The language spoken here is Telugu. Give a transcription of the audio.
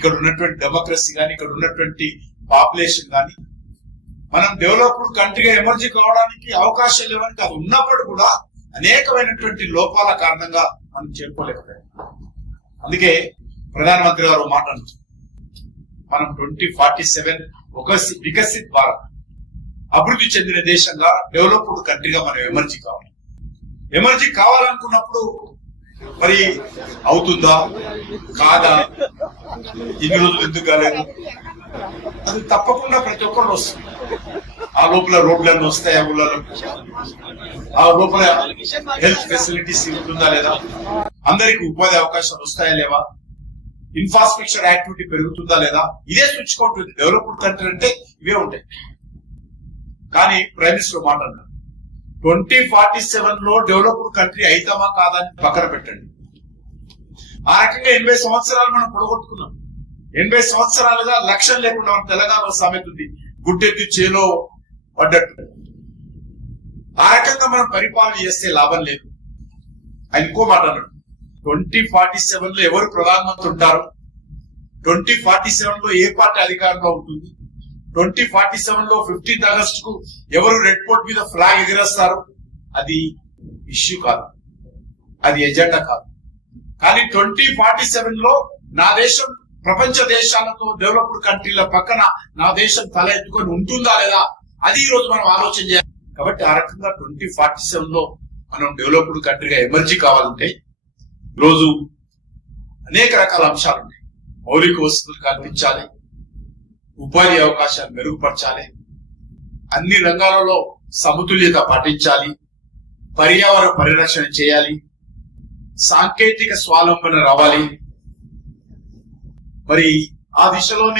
ఇక్కడ ఉన్నటువంటి డెమోక్రసీ కానీ, ఇక్కడ ఉన్నటువంటి పాపులేషన్ కానీ, మనం డెవలప్డ్ కంట్రీగా ఎమర్జీ కావడానికి అవకాశం లేవని కాదు, ఉన్నప్పుడు కూడా అనేకమైనటువంటి లోపాల కారణంగా మనం చేరుకోలేకపోయాం. అందుకే ప్రధానమంత్రి గారు మాట అంటారు, మనం 2047 ఒక వికసిత్ భారత్, అభివృద్ధి చెందిన దేశంగా, డెవలప్డ్ కంట్రీగా మనం ఎమర్జీ కావాలి. ఎమర్జీ కావాలనుకున్నప్పుడు మరి అవుతుందా కాదా, ఇన్ని రోజులు ఎందుకు కాలేదు, అది తప్పకుండా ప్రతి ఒక్కరు వస్తుంది. ఆ లోపల రోడ్లన్నీ వస్తాయా ఊళ్ళలో, ఆ లోపల హెల్త్ ఫెసిలిటీస్ ఉంటుందా లేదా, అందరికి ఉపాధి అవకాశాలు వస్తాయా లేవా, ఇన్ఫ్రాస్ట్రక్చర్ యాక్టివిటీ పెరుగుతుందా లేదా, ఇదే చూసుకుంటుంది. డెవలప్డ్ కంట్రీ అంటే ఇవే ఉంటాయి. కానీ ప్రైమ్ మినిస్టర్ మాట అన్నారు, 2047 లో డెవలప్డ్ కంట్రీ అయితామా కాదని పక్కన పెట్టండి. ఆ రకంగా 80 సంవత్సరాలు మనం పొడగొట్టుకున్నాం. 80 సంవత్సరాలుగా లక్ష్యం లేకుండా మన తెలంగాణలో సామెత ఉంది, గుడ్డెత్తి చేలో పడ్డట్టు. ఆ రకంగా మనం పరిపాలన చేస్తే లాభం లేదు. ఆయన ఇంకో మాట అన్నాడు, 2047 లో ఎవరు ప్రధానమంత్రి ఉంటారు, 2047 లో ఏ పార్టీ అధికారంలో ఉంటుంది, 2047 లో 15th ఆగస్టు కు ఎవరు రెడ్ పోర్ట్ మీద ఫ్లాగ్ ఎగిరేస్తారు, అది ఇష్యూ కాదు, అది ఎజెండా కాదు. కానీ 2047 లో నా దేశం ప్రపంచ దేశాలతో, డెవలప్డ్ కంట్రీల పక్కన నా దేశం తల ఎత్తుకొని ఉంటుందా లేదా, అది ఈ రోజు మనం ఆలోచన చేయాలి. కాబట్టి ఆ రకంగా 2047 లో మనం డెవలప్డ్ కంట్రీగా ఎమర్జీ కావాలంటే ఈరోజు అనేక రకాల అంశాలు ఉన్నాయి. మౌలిక వసతులు కల్పించాలి, ఉపాధి అవకాశాలు మెరుగుపరచాలి, అన్ని రంగాలలో సమతుల్యత పాటించాలి, పర్యావరణ పరిరక్షణ చేయాలి, సాంకేతిక స్వావలంబన రావాలి. మరి ఆ దిశలోనే